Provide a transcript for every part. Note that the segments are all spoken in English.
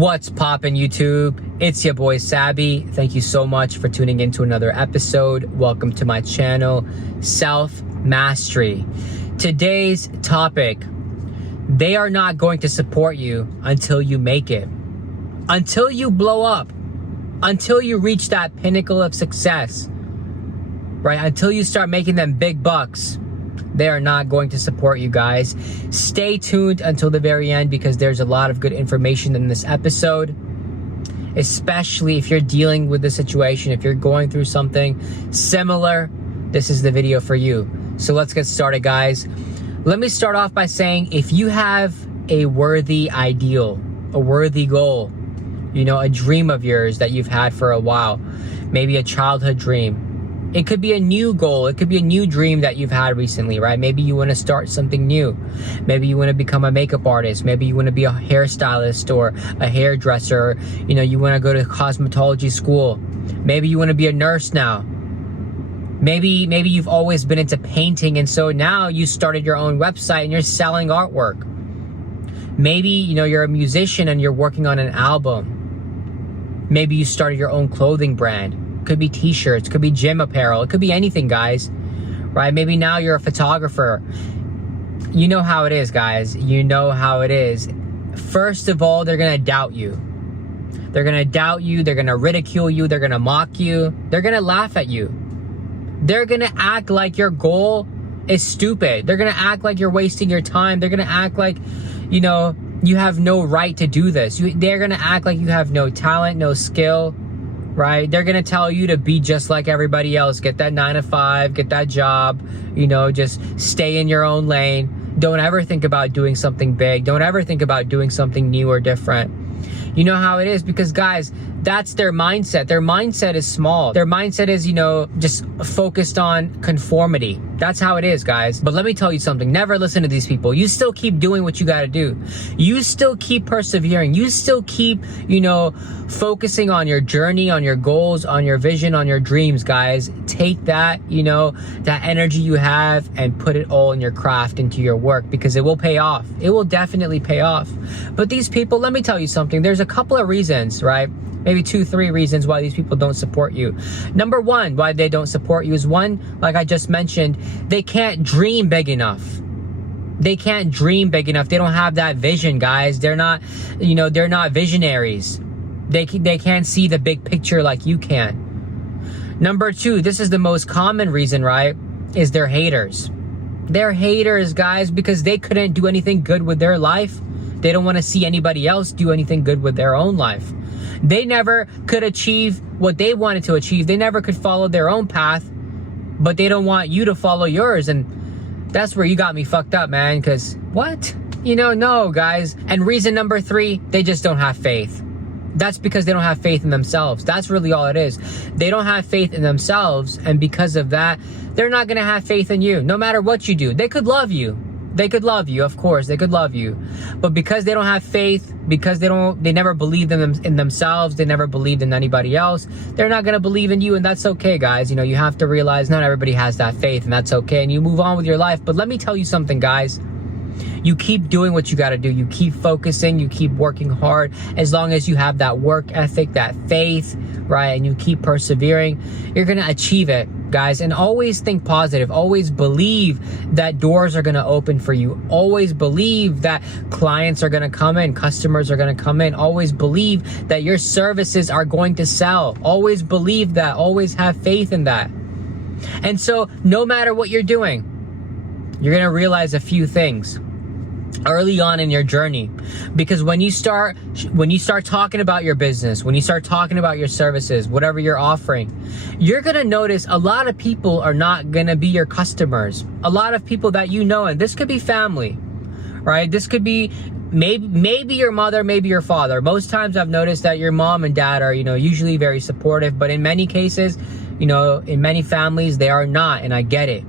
What's poppin' YouTube? It's your boy Sabby. Thank you so much for tuning in to another episode. Welcome to my channel, Self Mastery. Today's topic: they are not going to support you until you make it. Until you blow up. Until you reach that pinnacle of success. Right? Until you start making them big bucks. They are not going to support you guys. Stay tuned until the very end because there's a lot of good information in this episode. Especially if you're dealing with the situation, if you're going through something similar, this is the video for you. So let's get started, guys. Let me start off by saying, if you have a worthy ideal, a worthy goal, you know, a dream of yours that you've had for a while, maybe a childhood dream. It could be a new goal. It could be a new dream that you've had recently, right? Maybe you want to start something new. Maybe you want to become a makeup artist. Maybe you want to be a hairstylist or a hairdresser. You know, you want to go to cosmetology school. Maybe you want to be a nurse now. Maybe you've always been into painting, and so now you started your own website and you're selling artwork. Maybe, you know, you're a musician and you're working on an album. Maybe you started your own clothing brand. Could be t-shirts, could be gym apparel, it could be anything, guys, right? Maybe now you're a photographer. You know how it is, guys. You know how it is. First of all, they're gonna doubt you. They're gonna doubt you, they're gonna ridicule you, they're gonna mock you, they're gonna laugh at you. They're gonna act like your goal is stupid. They're gonna act like you're wasting your time. They're gonna act like, you know, you have no right to do this. They're gonna act like you have no talent, no skill. Right? They're going to tell you to be just like everybody else. Get that 9 to 5, get that job, you know, just stay in your own lane. Don't ever think about doing something big. Don't ever think about doing something new or different. You know how it is, because guys, that's their mindset. Their mindset is small. Their mindset is, you know, just focused on conformity. That's how it is, guys. But let me tell you something. Never listen to these people. You still keep doing what you got to do. You still keep persevering. You still keep, you know, focusing on your journey, on your goals, on your vision, on your dreams, guys. Take that, you know, that energy you have and put it all in your craft, into your work, because it will pay off. It will definitely pay off. But these people, let me tell you something. There's a couple of reasons, right? Maybe 2-3 reasons why these people don't support you. Number one, why they don't support you is, one, like I just mentioned, they can't dream big enough. They can't dream big enough. They don't have that vision, guys. They're not, you know, they're not visionaries. They can't see the big picture like you can. Number two, this is the most common reason, right? Is they're haters. They're haters, guys, because they couldn't do anything good with their life. They don't want to see anybody else do anything good with their own life. They never could achieve what they wanted to achieve. They never could follow their own path, but they don't want you to follow yours. And that's where you got me fucked up, man, because what? You know, no, guys. And reason number three, they just don't have faith. That's because they don't have faith in themselves. That's really all it is. They don't have faith in themselves, and because of that, they're not going to have faith in you. No matter what you do, they could love you. They could love you, of course, they could love you. But because they don't have faith, because they never believed in themselves, they never believed in anybody else, they're not going to believe in you, and that's okay, guys. You know, you have to realize not everybody has that faith, and that's okay, and you move on with your life. But let me tell you something, guys. You keep doing what you got to do. You keep focusing, you keep working hard. As long as you have that work ethic, that faith, right, and you keep persevering, you're going to achieve it, guys. And always think positive. Always believe that doors are going to open for you. Always believe that clients are going to come in, customers are going to come in. Always believe that your services are going to sell. Always believe that. Always have faith in that. And so no matter what you're doing, you're going to realize a few things early on in your journey, because when you start talking about your business, when you start talking about your services, whatever you're offering, you're going to notice a lot of people are not going to be your customers. A lot of people that you know, and this could be family, right? This could be maybe your mother, maybe your father. Most times I've noticed that your mom and dad are, you know, usually very supportive, but in many cases, you know, in many families, they are not, and I get it.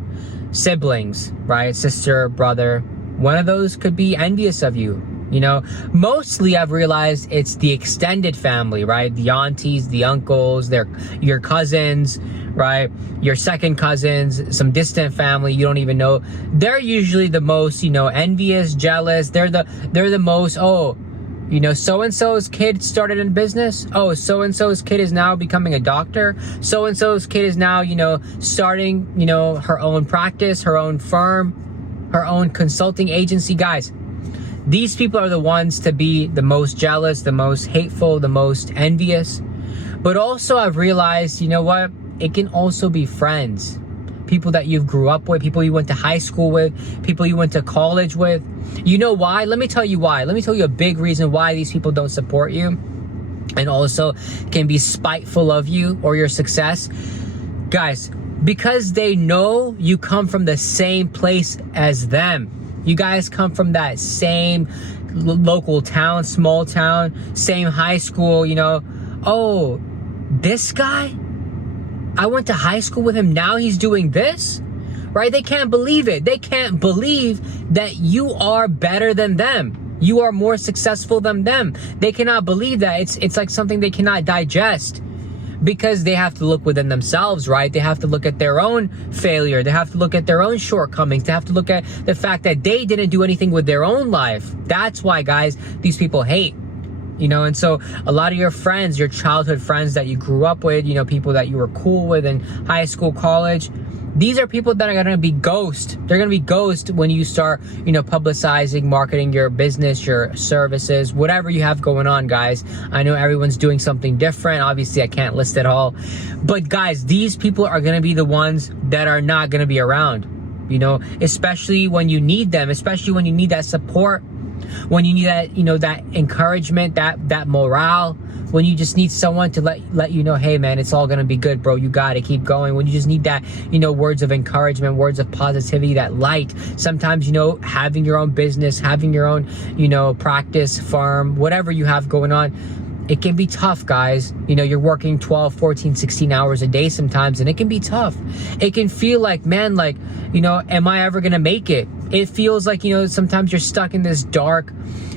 Siblings, right? Sister, brother, one of those could be envious of you. You know, mostly I've realized it's the extended family, right? The aunties, the uncles, your cousins, right? Your second cousins, some distant family you don't even know. They're usually the most, you know, envious, jealous. They're the most, oh, You know, so-and-so's kid started in business. Oh, so-and-so's kid is now becoming a doctor. So-and-so's kid is now, you know, starting, you know, her own practice, her own firm, her own consulting agency. Guys, these people are the ones to be the most jealous, the most hateful, the most envious. But also I've realized, you know what? It can also be friends. People that you grew up with, people you went to high school with, people you went to college with. You know why? Let me tell you why. Let me tell you a big reason why these people don't support you and also can be spiteful of you or your success. Guys, because they know you come from the same place as them. You guys come from that same local town, small town, same high school, you know. Oh, this guy? I went to high school with him. Now he's doing this, right? They can't believe it. They can't believe that you are better than them. You are more successful than them. They cannot believe that. It's like something they cannot digest because they have to look within themselves, right? They have to look at their own failure. They have to look at their own shortcomings. They have to look at the fact that they didn't do anything with their own life. That's why, guys, these people hate. You know, and so a lot of your friends, your childhood friends that you grew up with, you know, people that you were cool with in high school, college, these are people that are going to be ghost. They're going to be ghost when you start, you know, publicizing, marketing your business, your services, whatever you have going on, guys. I know everyone's doing something different. Obviously, I can't list it all. But guys, these people are going to be the ones that are not going to be around, you know, especially when you need them, especially when you need that support. When you need that, you know, that encouragement, that morale, when you just need someone to let you know, hey man, it's all gonna be good, bro. You gotta keep going. When you just need that, you know, words of encouragement, words of positivity, that light. Sometimes, you know, having your own business, having your own, you know, practice, farm, whatever you have going on, it can be tough, guys. You know, you're working 12, 14, 16 hours a day sometimes, and it can be tough. It can feel like, man, like, you know, am I ever gonna make it? It feels like, you know, sometimes you're stuck in this dark,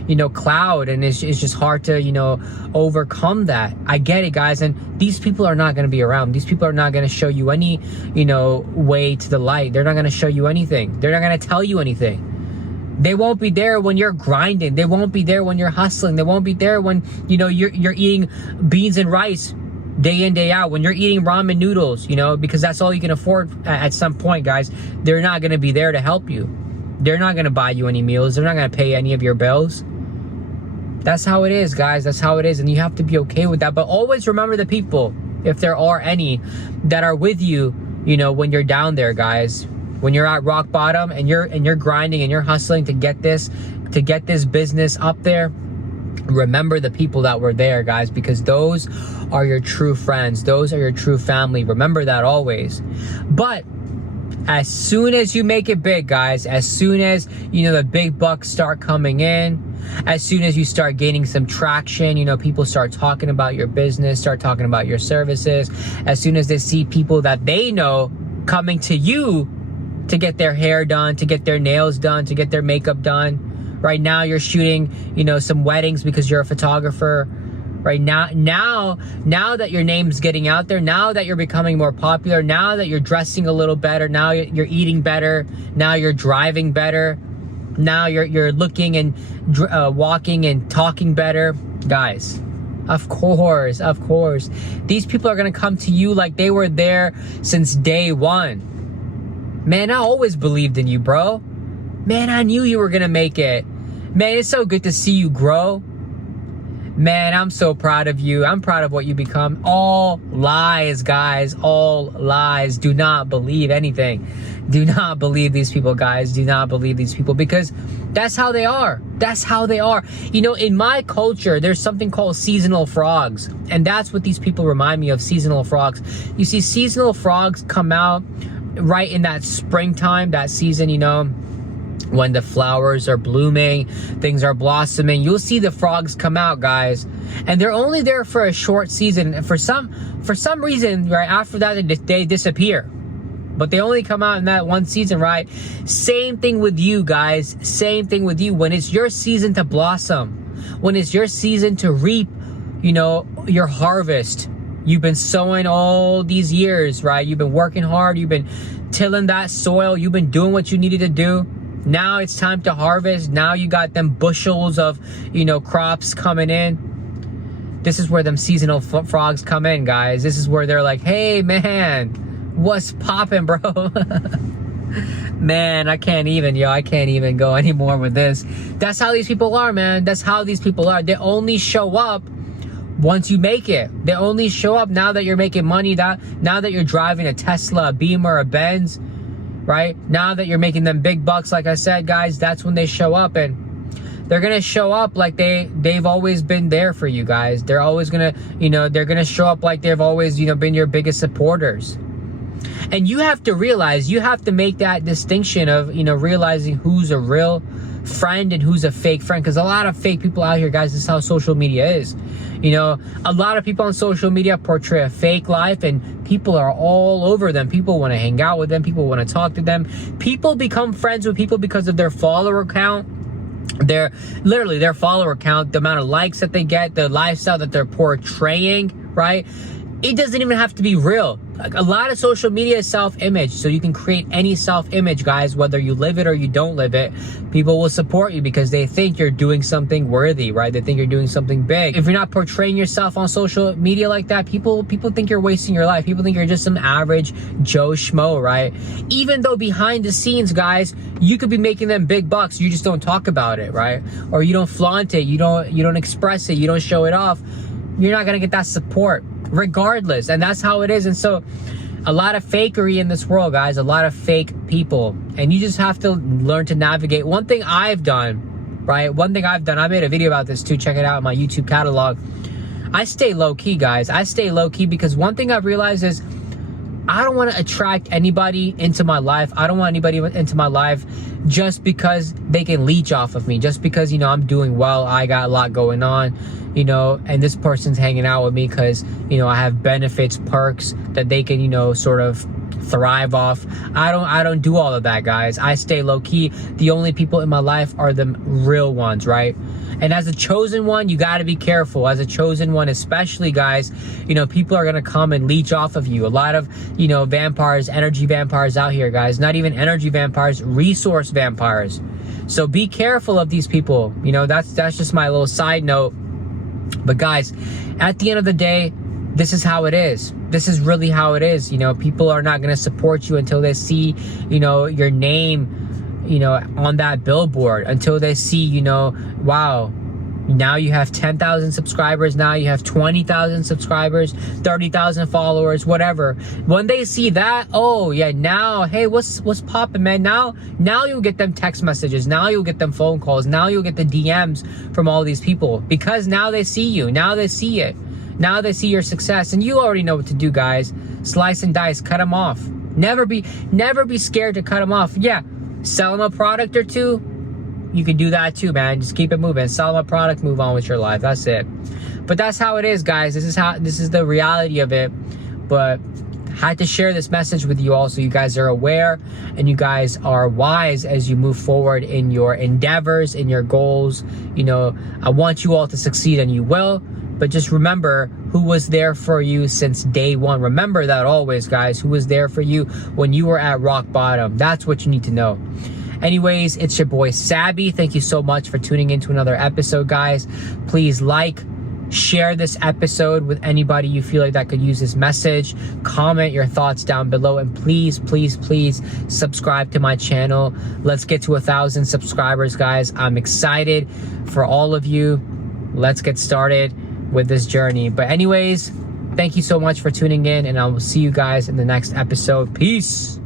you know, cloud, and it's just hard to, you know, overcome that. I get it, guys, and these people are not going to be around. These people are not going to show you any, you know, way to the light. They're not going to show you anything. They're not going to tell you anything. They won't be there when you're grinding. They won't be there when you're hustling. They won't be there when, you know, you're eating beans and rice day in, day out, when you're eating ramen noodles, you know, because that's all you can afford at some point, guys. They're not going to be there to help you. They're not going to buy you any meals. They're not going to pay any of your bills. That's how it is, guys. That's how it is. And you have to be okay with that. But always remember the people, if there are any, that are with you, you know, when you're down there, guys. When you're at rock bottom and you're grinding and you're hustling to get this business up there. Remember the people that were there, guys, because those are your true friends. Those are your true family. Remember that always. But as soon as you make it big, guys, as soon as, you know, the big bucks start coming in, as soon as you start gaining some traction, you know, people start talking about your business, start talking about your services, as soon as they see people that they know coming to you to get their hair done, to get their nails done, to get their makeup done. Right now you're shooting, you know, some weddings because you're a photographer. Right now that your name's getting out there, now that you're becoming more popular, now that you're dressing a little better, now you're eating better, now you're driving better, now you're looking and walking and talking better, guys. Of course, these people are gonna come to you like they were there since day one. Man, I always believed in you, bro. Man, I knew you were gonna make it. Man, it's so good to see you grow. Man, I'm so proud of you. I'm proud of what you become. All lies, guys. All lies. Do not believe anything. Do not believe these people, guys. Do not believe these people, because that's how they are. That's how they are. You know, in my culture, there's something called seasonal frogs. And that's what these people remind me of, seasonal frogs. You see, seasonal frogs come out right in that springtime, that season, you know, when the flowers are blooming, things are blossoming. You'll see the frogs come out, guys, and they're only there for a short season. And for some reason, right after that, they disappear. But they only come out in that one season, right? Same thing with you, guys. Same thing with you. When it's your season to blossom, when it's your season to reap, you know, your harvest. You've been sowing all these years, right? You've been working hard. You've been tilling that soil. You've been doing what you needed to do. Now it's time to harvest. Now you got them bushels of, crops coming in. This is where them seasonal frogs come in, guys. This is where they're like, hey, man, what's poppin', bro? Man, I can't even go anymore with this. That's how these people are, man. That's how these people are. They only show up once you make it. They only show up now that you're making money, now that you're driving a Tesla, a Beamer, a Benz, right? Now that you're making them big bucks, like I said, guys, that's when they show up. And they're gonna show up like they've always been there for you guys. They're always gonna, they're gonna show up like they've always, been your biggest supporters. And you have to realize, you have to make that distinction of, realizing who's a real friend and who's a fake friend. Because a lot of fake people out here, guys, this is how social media is. A lot of people on social media portray a fake life, and people are all over them. People want to hang out with them. People want to talk to them. People become friends with people because of their follower count. Their follower count, the amount of likes that they get, the lifestyle that they're portraying, right? It doesn't even have to be real. A lot of social media is self-image, so you can create any self-image, guys, whether you live it or you don't live it. People will support you because they think you're doing something worthy, right? They think you're doing something big. If you're not portraying yourself on social media like that, people think you're wasting your life. People think you're just some average Joe Schmo, right? Even though behind the scenes, guys, you could be making them big bucks. You just don't talk about it, right? Or you don't flaunt it. You don't express it. You don't show it off. You're not gonna get that support regardless. And that's how it is. And so a lot of fakery in this world, guys, a lot of fake people, and you just have to learn to navigate. One thing I've done, right? I made a video about this too. Check it out in my YouTube catalog. I stay low key, guys. I stay low key because one thing I've realized is I don't want to attract anybody into my life. I don't want anybody into my life just because they can leech off of me, just because, I'm doing well, I got a lot going on, and this person's hanging out with me because, I have benefits, perks that they can, sort of thrive off. I don't do all of that, guys. I stay low key. The only people in my life are the real ones, right? And as a chosen one, you got to be careful. As a chosen one, especially, guys, people are going to come and leech off of you. A lot of, vampires, energy vampires out here, guys. Not even energy vampires, resource vampires. So be careful of these people. That's just my little side note. But guys, at the end of the day, this is how it is. This is really how it is. People are not going to support you until they see, your name, on that billboard, until they see, wow, now you have 10,000 subscribers, now you have 20,000 subscribers, 30,000 followers, whatever. When they see that, oh yeah, now, hey, what's poppin', man? Now you'll get them text messages, now you'll get them phone calls, now you'll get the DMs from all these people, because now they see you, now they see it, now they see your success, and you already know what to do, guys. Slice and dice, cut them off. Never be scared to cut them off. Yeah, sell them a product or two, you can do that too, man. Just keep it moving. Sell them a product, move on with your life. That's it. But that's how it is, guys. This is the reality of it. But I had to share this message with you all so you guys are aware and you guys are wise as you move forward in your endeavors, in your goals. I want you all to succeed, and you will. But just remember who was there for you since day one. Remember that always, guys. Who was there for you when you were at rock bottom. That's what you need to know. Anyways, it's your boy Sabby. Thank you so much for tuning into another episode, guys. Please share this episode with anybody you feel like that could use this message. Comment your thoughts down below, and please subscribe to my channel. Let's get to 1,000 subscribers, guys. I'm excited for all of you. Let's get started with this journey. But anyways, thank you so much for tuning in, and I will see you guys in the next episode. Peace.